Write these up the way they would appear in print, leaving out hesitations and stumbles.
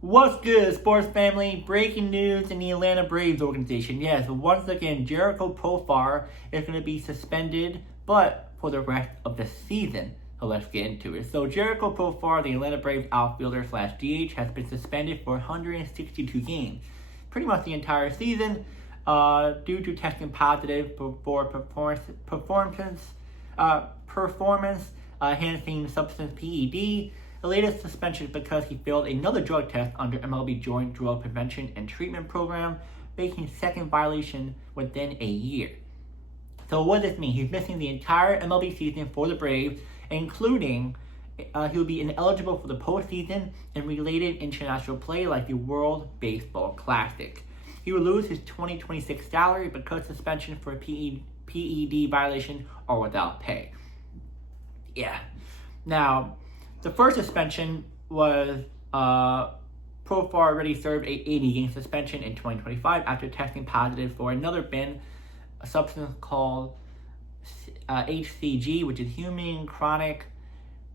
What's good, sports family? Breaking news in the Atlanta Braves organization. Yes, once again, Jurickson Profar is going to be suspended, but for the rest of the season. So let's get into it. So Jurickson Profar, the Atlanta Braves outfielder / DH, has been suspended for 162 games, pretty much the entire season, due to testing positive for performance enhancing substance (PED). The latest suspension is because he failed another drug test under MLB Joint Drug Prevention and Treatment Program, making second violation within a year. So what does this mean? He's missing the entire MLB season for the Braves, including he'll be ineligible for the postseason and related international play like the World Baseball Classic. He will lose his 2026 salary because suspension for PED violation are without pay. Yeah. Now, the first suspension was Profar already served a 80-game suspension in 2025 after testing positive for another bin, a substance called HCG, which is human chronic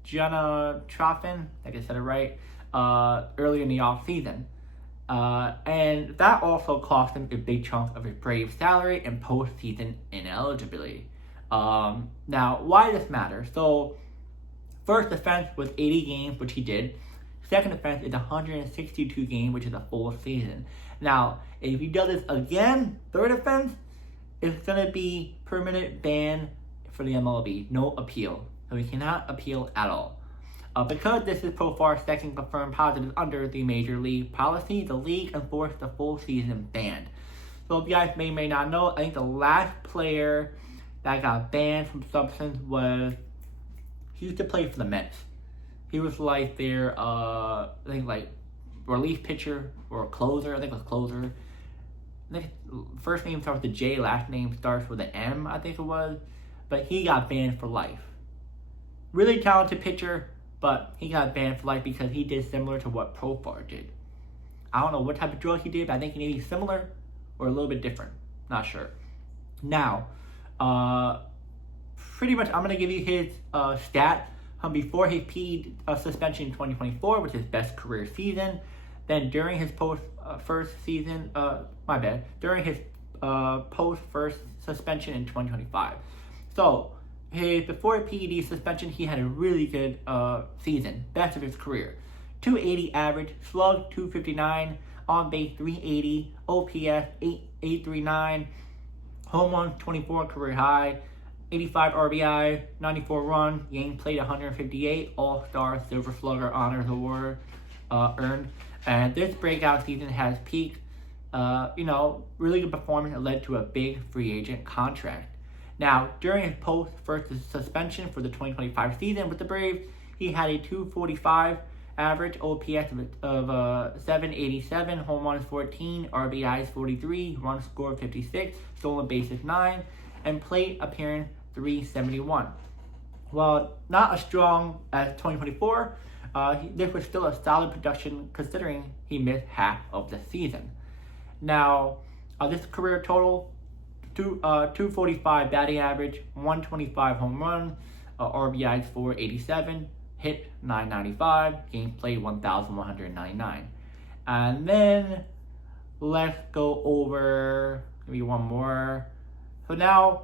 gonadotropin, I think I said it right, earlier in the off-season. And that also cost him a big chunk of his Braves salary and postseason ineligibility. Now, why does this matter? So, first offense was 80 games, which he did. Second offense is 162 games, which is a full season. Now, if he does this again, third offense, it's going to be permanent ban for the MLB. No appeal. So he cannot appeal at all. Because this is Profar's second confirmed positive under the Major League policy, the league enforced the full season ban. So if you guys may not know, I think the last player that got banned from substance was, he used to play for the Mets. He was like their, I think like relief pitcher or closer. I think it was closer. I think first name starts with a J, last name starts with an M, I think it was. But he got banned for life. Really talented pitcher, but he got banned for life because he did similar to what Profar did. I don't know what type of drug he did, but I think he may be similar or a little bit different. Not sure. Now, pretty much, I'm going to give you his stat before his PED suspension in 2024, which is his best career season. Then during his first suspension in 2025. So, before PED suspension, he had a really good season, best of his career. 280 average, slug 259, on base 380, OPS 839, home runs 24 career high, 85 RBI, 94 runs, game played 158, All-Star Silver Slugger Honors Award earned. And this breakout season has peaked, really good performance that led to a big free agent contract. Now, during his first suspension for the 2025 season with the Braves, he had a 245 average, OPS of 787, home runs 14, RBIs 43, runs scored 56, stolen bases 9, and plate appearance 371. While not as strong as 2024, this was still a solid production considering he missed half of the season. Now, this career total, 245 batting average, 125 home runs, RBIs 487, hit 995, games played 1,199. And then let's go over maybe one more. So now,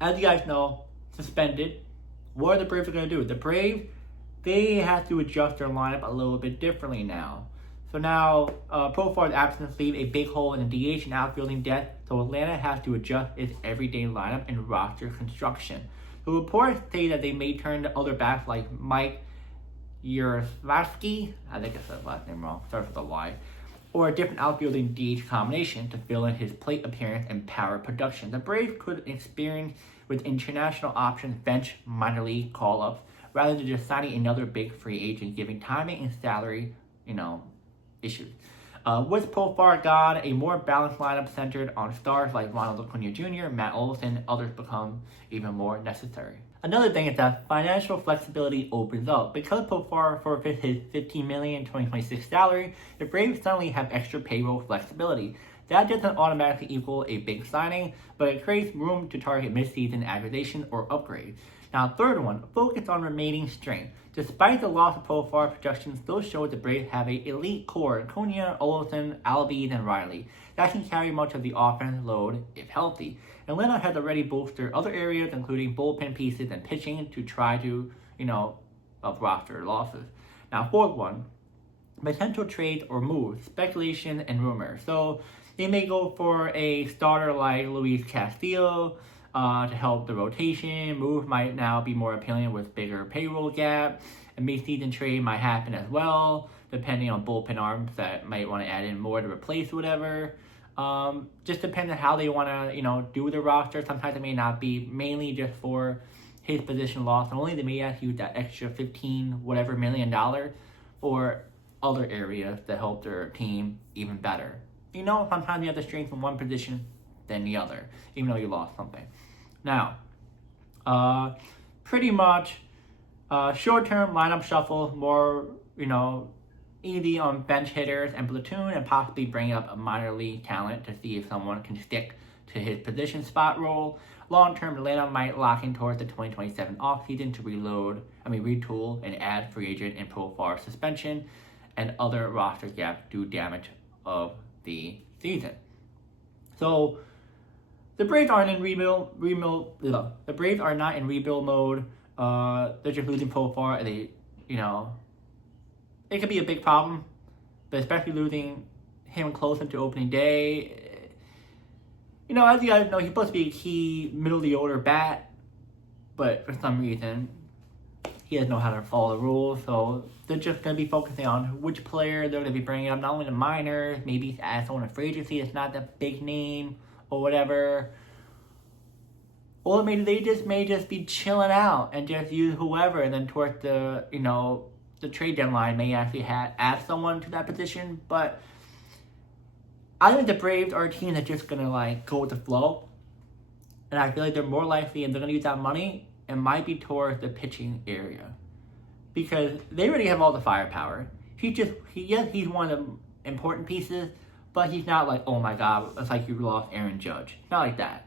as you guys know, suspended. What are the Braves going to do? The Braves, they have to adjust their lineup a little bit differently now. So now, Profar's absence leaves a big hole in the DH and outfielding depth, so Atlanta has to adjust its everyday lineup and roster construction. The reports say that they may turn to other backs like Mike Yurickson, I think I said his last name wrong, sorry for the Y, or a different outfielding DH combination to fill in his plate appearance and power production. The Braves could experience with international options bench minor league call-ups rather than just signing another big free agent, giving timing and salary, issues. With Profar gone, a more balanced lineup centered on stars like Ronald Acuna Jr., Matt Olson, others become even more necessary. Another thing is that financial flexibility opens up. Because Profar forfeits his $15 million 2026 salary, the Braves suddenly have extra payroll flexibility. That doesn't automatically equal a big signing, but it creates room to target mid-season aggregation or upgrade. Now, third one, focus on remaining strength. Despite the loss of Profar, projections still show the Braves have an elite core: Cunha, Olsen, Albies, and Riley that can carry much of the offense load if healthy. Atlanta has already bolstered other areas, including bullpen pieces and pitching, to try to, of roster losses. Now, fourth one, potential trades or moves, speculation and rumors. So they may go for a starter like Luis Castillo to help the rotation. Move might now be more appealing with bigger payroll gap. A mid-season trade might happen as well, depending on bullpen arms that might want to add in more to replace whatever. Just depends on how they want to, do the roster. Sometimes it may not be, mainly just for his position loss. And only they may ask you that extra $15 million for other areas to help their team even better. Sometimes you have to strengthen one position than the other, even though you lost something. Now, pretty much short-term lineup shuffle, more, easy on bench hitters and platoon, and possibly bring up a minor league talent to see if someone can stick to his position spot role. Long-term, Atlanta might lock in towards the 2027 offseason to retool and add free agent and Profar suspension and other roster gaps due damage of the season. So the Braves aren't in the Braves are not in rebuild mode. They're just losing Profar. It could be a big problem, but especially losing him close into opening day. As you guys know, he's supposed to be a key middle of the order bat, but for some reason, he doesn't know how to follow the rules. So they're just going to be focusing on which player they're going to be bringing up, not only the minors, maybe add someone in free agency that's not that big name or whatever. Or maybe they may just be chilling out and just use whoever, and then towards the trade deadline may actually add someone to that position. But I think the Braves are a team that's just going to go with the flow. And I feel like they're more likely, and they're going to use that money, it might be towards the pitching area. Because they already have all the firepower. He's one of the important pieces, but he's not like, oh my God, it's like you lost Aaron Judge. Not like that.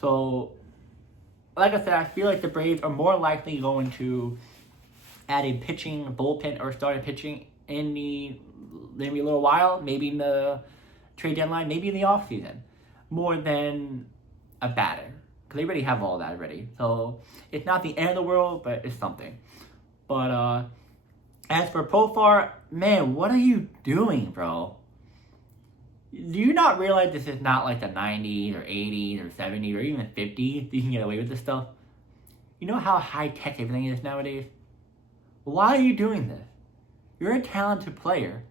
So, like I said, I feel like the Braves are more likely going to add a pitching bullpen or starting pitching in maybe a little while, maybe in the trade deadline, maybe in the offseason, more than a batter. Because they already have all that already. So it's not the end of the world, but it's something. But as for Profar, man, what are you doing, bro? Do you not realize this is not like the 90s or 80s or 70s or even 50s you can get away with this stuff? You know how high-tech everything is nowadays? Why are you doing this? You're a talented player.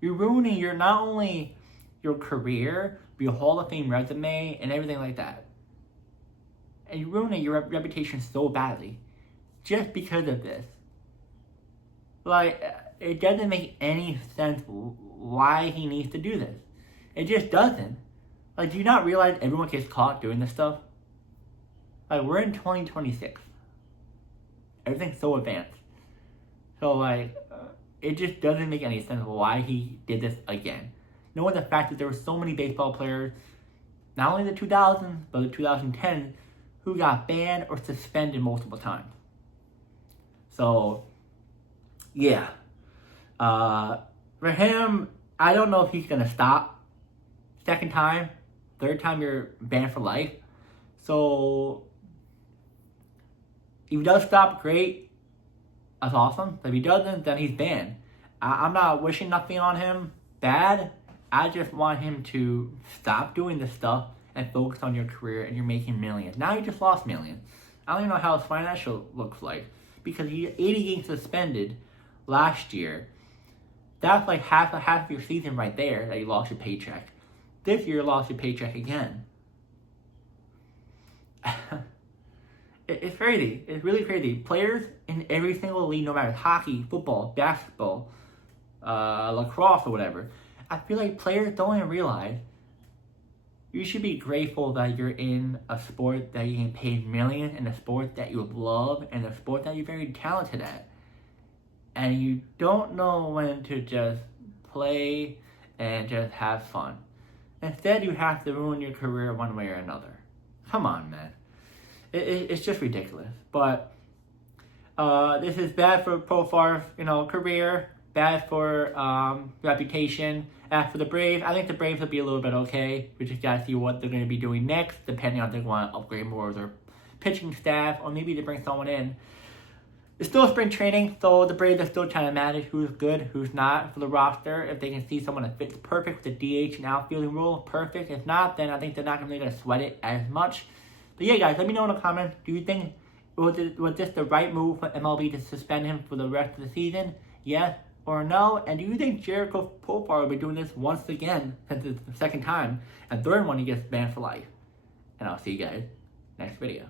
You're ruining not only your career, but your Hall of Fame resume and everything like that. And you're ruining your reputation so badly just because of this. It doesn't make any sense why he needs to do this. It just doesn't. Do you not realize everyone gets caught doing this stuff? We're in 2026. Everything's so advanced. So, it just doesn't make any sense why he did this again. Knowing the fact that there were so many baseball players, not only the 2000s, but the 2010s, who got banned or suspended multiple times. So, yeah. For him, I don't know if he's going to stop. Second time, third time, you're banned for life. So, if he does stop, great. That's awesome. If he doesn't, then he's banned. I'm not wishing nothing on him bad. I just want him to stop doing this stuff and focus on your career, and you're making millions. Now you just lost millions. I don't even know how his financial looks like, because he 80 games suspended last year. That's like half of your season right there that you lost your paycheck. This year you lost your paycheck again. It's crazy. It's really crazy. Players in every single league, no matter hockey, football, basketball, lacrosse, or whatever, I feel like players don't even realize you should be grateful that you're in a sport that you can pay millions, in a sport that you love, and a sport that you're very talented at. And you don't know when to just play and just have fun. Instead, you have to ruin your career one way or another. Come on, man. It's just ridiculous. But this is bad for Profar's, career, bad for reputation. As for the Braves, I think the Braves will be a little bit okay. We just gotta see what they're gonna be doing next, depending on if they want to upgrade more of their pitching staff, or maybe to bring someone in. It's still spring training, so the Braves are still trying to manage who's good, who's not for the roster. If they can see someone that fits perfect with the DH and outfielding role, perfect. If not, then I think they're not really going to sweat it as much. But yeah, guys, let me know in the comments. Do you think was this the right move for MLB to suspend him for the rest of the season? Yes or no? And do you think Jurickson Profar will be doing this once again, since it's the second time, and third one he gets banned for life? And I'll see you guys next video.